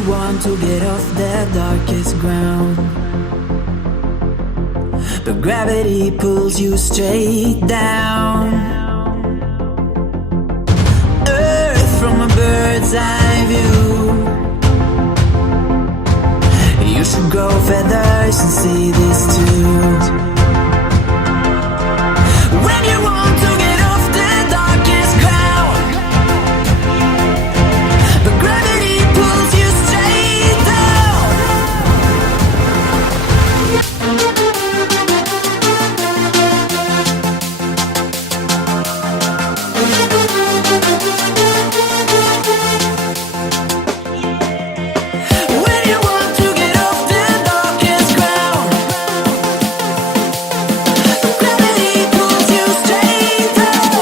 you want to get off the darkest ground, but gravity pulls you straight down. Earth from a bird's eye view. You should grow feathers and see this too. When you want to get off the darkest ground, but gravity pulls you straight down. When you want to get off the darkest ground, but gravity pulls you straight down.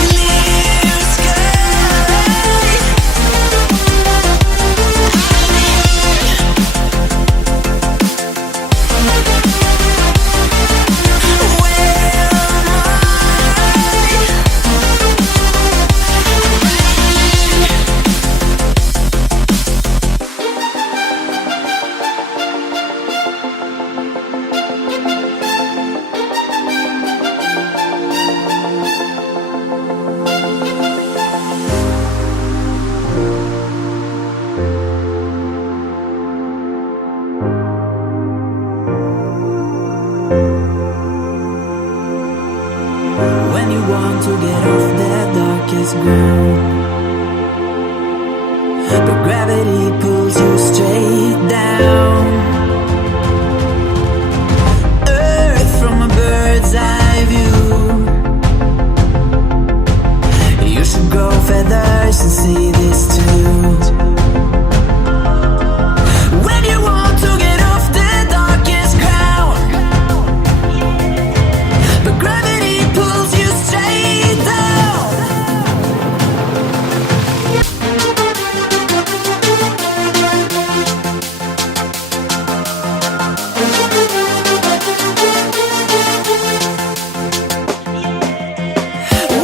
Clear sky. When you want to get off the darkest ground, but gravity pulls you straight down. Earth from a bird's eye view. You should grow feathers and see this too. When you want to get off the darkest ground, but gravity pulls you straight down.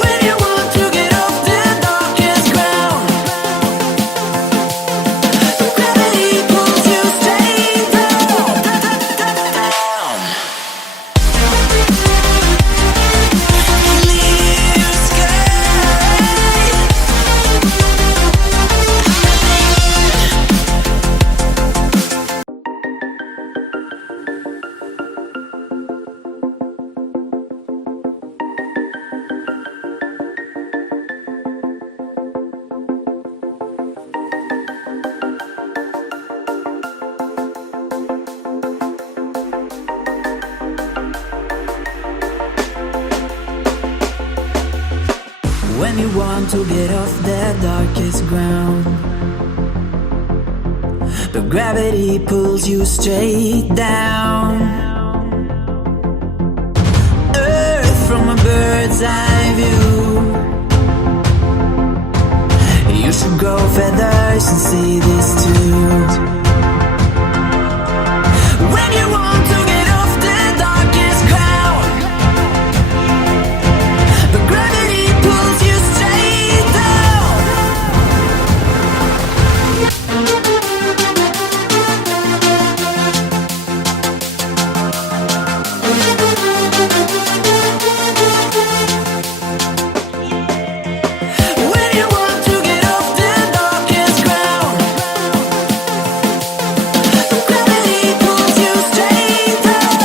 When you want to get off the darkest ground, but gravity pulls you straight down. Clear sky. When you want to get off the darkest ground, but gravity pulls you straight down. Earth from a bird's eye view. You should grow feathers and see this too. When you want to get off the darkest ground, but gravity pulls you straight down. When you want to get off the darkest ground, but gravity pulls you straight down.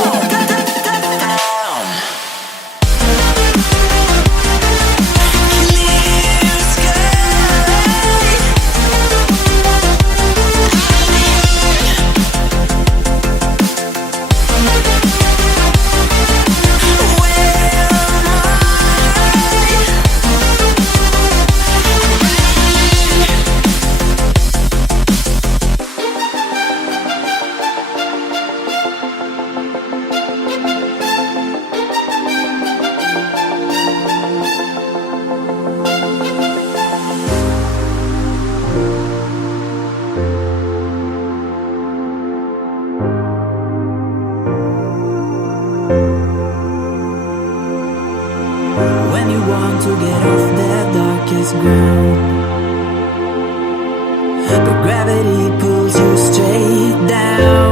Clear sky. When you want to get off the darkest ground. But gravity pulls you straight down.